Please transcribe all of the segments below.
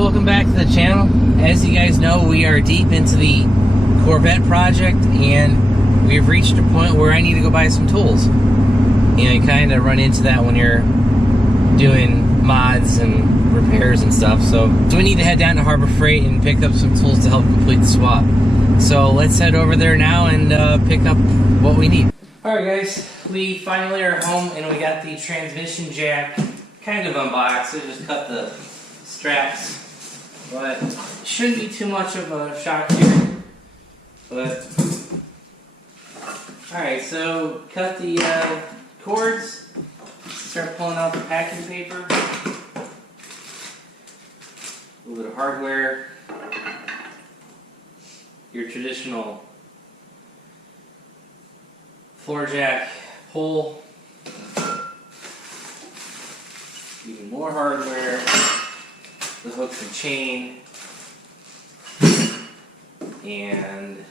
welcome back to the channel. As you guys know, we are deep into the Corvette project and we've reached a point where I need to go buy some tools. You know, you kind of run into that when you're doing mods and repairs and stuff. So we need to head down to Harbor Freight and pick up some tools to help complete the swap. So let's head over there now and pick up what we need. Alright guys, we finally are home and we got the transmission jack kind of unboxed. I just cut the straps, but it shouldn't be too much of a shock here. But alright, so cut the cords, start pulling out the packing paper, a little bit of hardware, your traditional floor jack pull, even more hardware, the hooks and chain, and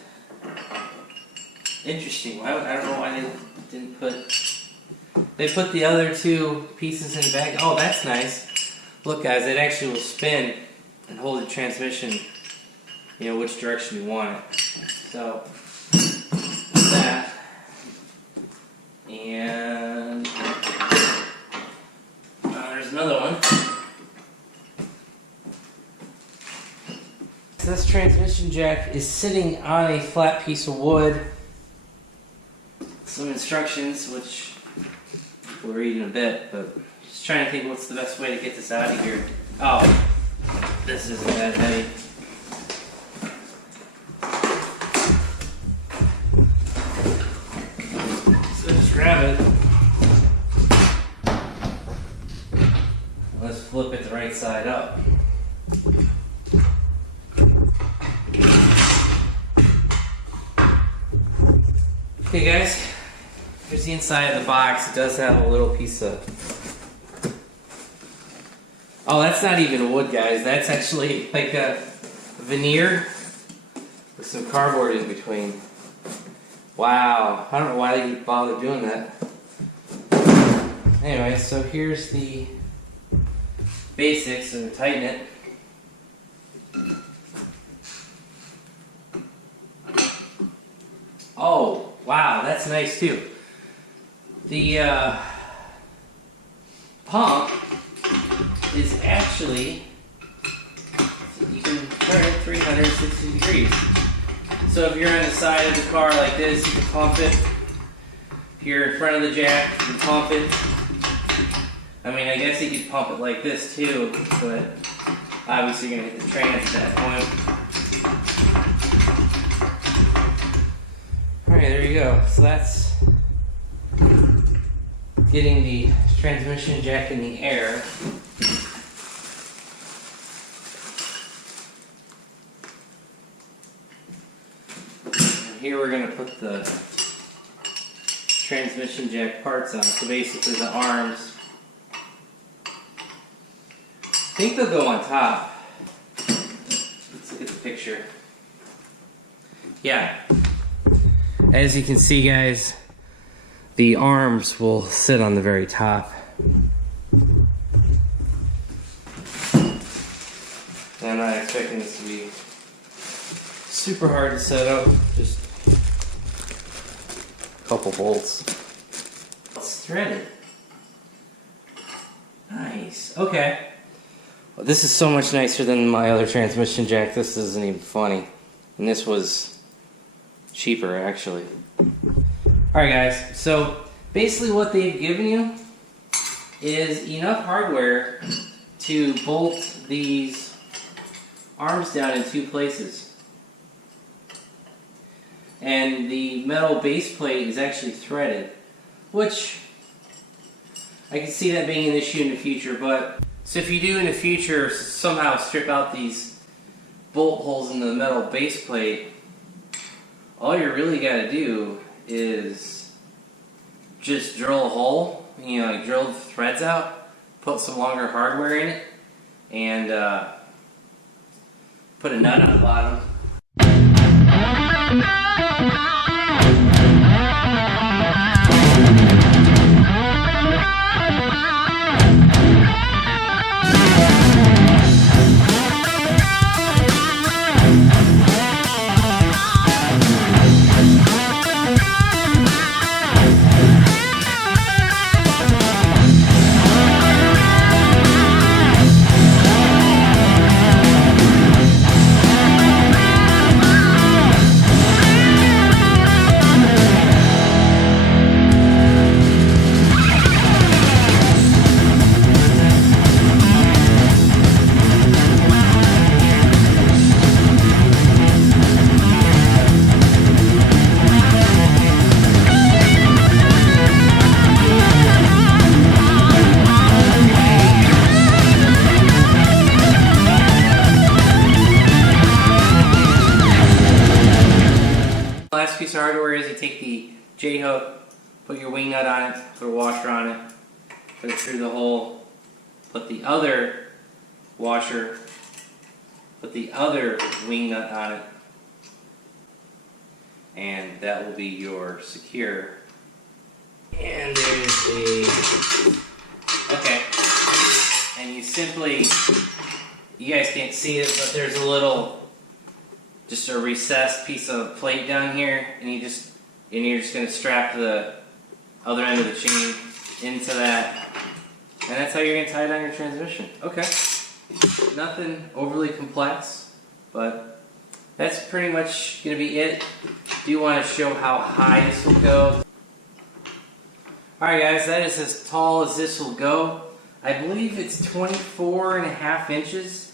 interesting, I don't know why they didn't put the other two pieces in the bag. Oh, that's nice. Look guys, it actually will spin and hold the transmission, you know, which direction you want it. So, that. And there's another one. This transmission jack is sitting on a flat piece of wood. Some instructions, which we'll read in a bit, but just trying to think what's the best way to get this out of here. Oh, this isn't that heavy. So just grab it. Let's flip it the right side up. Okay guys, here's the inside of the box. It does have a little piece of... Oh, that's not even wood, guys. That's actually like a veneer with some cardboard in between. Wow, I don't know why they bother doing that. Anyway, so here's the basics and tighten it. Oh, wow, that's nice too. The pump is actually, you can turn it 360 degrees. So if you're on the side of the car like this, you can pump it. If you're in front of the jack, you can pump it. I mean, I guess you could pump it like this too, but obviously you're going to hit the trans at that point. Alright, there you go. So that's getting the transmission jack in the air. And here we're going to put the transmission jack parts on. So basically the arms. I think they'll go on top. Let's look at the picture. Yeah. As you can see guys, the arms will sit on the very top. I'm not expecting this to be super hard to set up, just a couple bolts. It's threaded. Nice, okay. Well, this is so much nicer than my other transmission jack, this isn't even funny. And this was cheaper actually. Alright guys, so basically what they've given you is enough hardware to bolt these arms down in two places. And the metal base plate is actually threaded, which I can see that being an issue in the future, but so if you do in the future somehow strip out these bolt holes in the metal base plate, all you really got to do is just drill a hole, you know, like drill the threads out, put some longer hardware in it, and put a nut on the bottom. hardware is you take the J-hook, put your wing nut on it, put a washer on it, put it through the hole, put the other washer, put the other wing nut on it, and that will be your secure. And there's a, okay, and you simply, you guys can't see it, but there's a little, just a recessed piece of plate down here, and you're just going to strap the other end of the chain into that, and that's how you're going to tie it on your transmission. Okay, nothing overly complex, but that's pretty much going to be it. Do you want to show how high this will go? Alright guys, that is as tall as this will go. I believe it's 24.5 inches.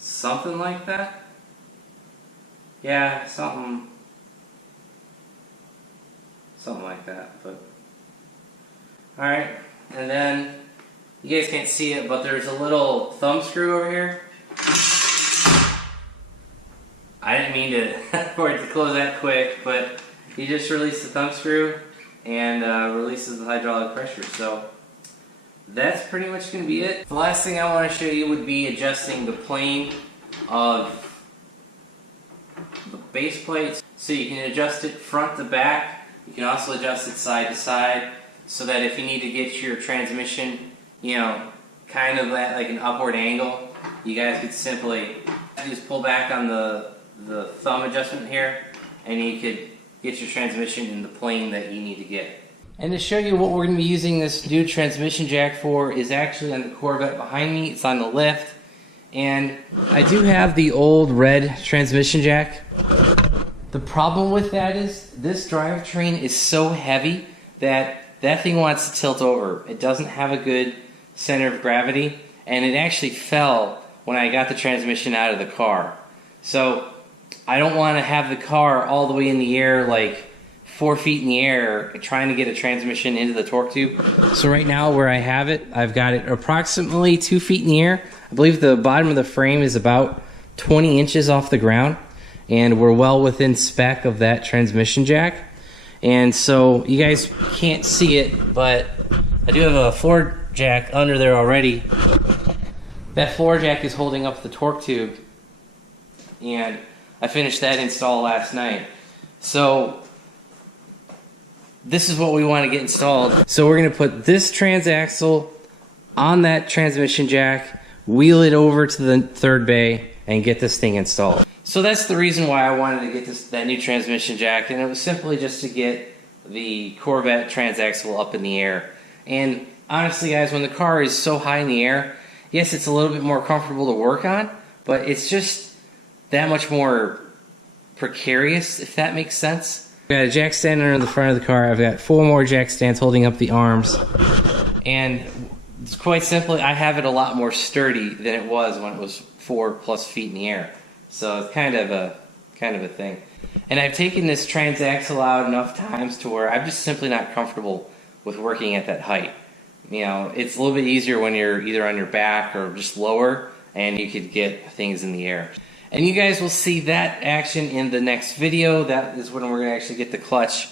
Something like that. Yeah, something like that. But alright, and then you guys can't see it, but there's a little thumb screw over here. I didn't mean for it to close that quick, but you just release the thumb screw and releases the hydraulic pressure. So that's pretty much going to be it. The last thing I want to show you would be adjusting the plane of the base plates. So you can adjust it front to back. You can also adjust it side to side, so that if you need to get your transmission, you know, kind of at like an upward angle, you guys could simply just pull back on the thumb adjustment here, and you could get your transmission in the plane that you need to get. And to show you what we're going to be using this new transmission jack for is actually on the Corvette behind me. It's on the lift, and I do have the old red transmission jack. The problem with that is this drivetrain is so heavy that that thing wants to tilt over. It doesn't have a good center of gravity, and it actually fell when I got the transmission out of the car. So I don't want to have the car all the way in the air, like 4 feet in the air, trying to get a transmission into the torque tube. So right now where I have it, I've got it approximately 2 feet in the air. I believe the bottom of the frame is about 20 inches off the ground, and we're well within spec of that transmission jack. And so you guys can't see it, but I do have a floor jack under there already. That floor jack is holding up the torque tube, and I finished that install last night. So this is what we want to get installed. So we're going to put this transaxle on that transmission jack, wheel it over to the third bay, and get this thing installed. So that's the reason why I wanted to get that new transmission jack, and it was simply just to get the Corvette transaxle up in the air. And honestly guys, when the car is so high in the air, yes, it's a little bit more comfortable to work on, but it's just that much more precarious, if that makes sense. I've got a jack stand under the front of the car. I've got 4 more jack stands holding up the arms. And quite simply, I have it a lot more sturdy than it was when it was 4+ feet in the air. So it's kind of a thing. And I've taken this transaxle out enough times to where I'm just simply not comfortable with working at that height. You know, it's a little bit easier when you're either on your back or just lower, and you could get things in the air. And you guys will see that action in the next video. That is when we're going to actually get the clutch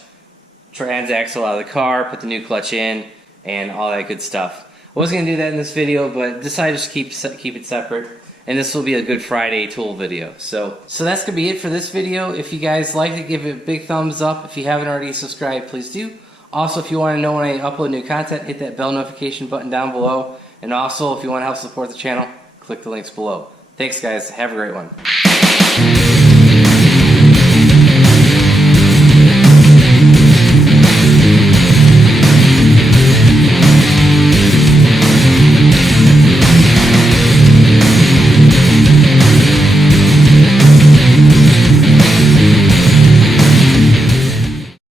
transaxle out of the car, put the new clutch in, and all that good stuff. I was going to do that in this video, but decided to keep it separate. And this will be a Good Friday tool video. So that's going to be it for this video. If you guys liked it, give it a big thumbs up. If you haven't already subscribed, please do. Also, if you want to know when I upload new content, hit that bell notification button down below. And also, if you want to help support the channel, click the links below. Thanks guys, have a great one.